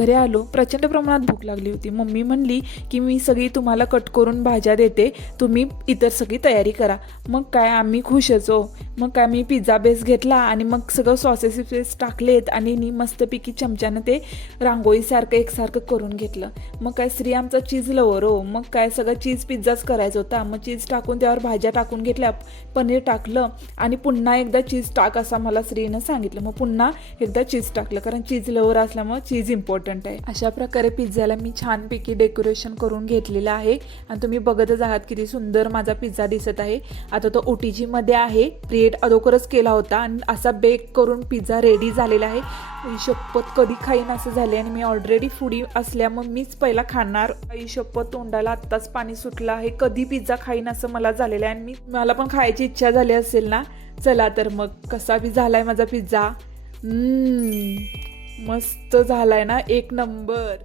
घरी आलो, प्रचंड प्रमाणात भूक लागली होती. मम्मी म्हणली की मी सगळी तुम्हाला कट करून भाज्या देते, तुम्ही इतर सगळी तयारी करा. मग काय आम्ही खुशच हो. मग काय मी पिझ्झा बेस घेतला आणि मग सगळं सॉसेस टाकलेत आणि मस्तपैकी चमच्यानं ते रांगोळीसारखं एकसारखं करून घेतलं. मग काय श्री आमचा चीज लवर हो. मग काय सगळं चीज पिझ्झाच करायचा होता. मग चीज टाकून त्यावर भाज्या टाकून घेतल्या, पनीर टाकलं आणि पुन्हा एकदा चीज टाक असं मला श्रीनं सांगितलं. मग पुन्हा एकदा चीज टाकलं, कारण चीज लवर असल्यामुळे चीज इम्पॉर्टंट आहे. अशा प्रकारे पिझ्झाला मी छानपैकी डेकोरेशन करून घेतलेलं आहे आणि तुम्ही बघतच आहात किती सुंदर माझा पिझ्झा दिसत आहे. आता तो OTG मध्ये आहे. ब्रेड अगोदरच केला होता आणि असा बेक करून पिझ्झा रेडी झालेला आहे. शपथ कधी खाईन असं झाले आणि मी ऑलरेडी फूडी असल्यामुळे मीच पहिला खाणार. शपथ तोंडाला आत्ताच पाणी सुटलं आहे. कधी पिझ्झा खाईन असं मला झालेलं आहे आणि मला पण खायची इच्छा झाली असेल ना. चला तर मग कसा बी झालाय माझा पिझ्झा. मस्त झालाय ना, एक नंबर.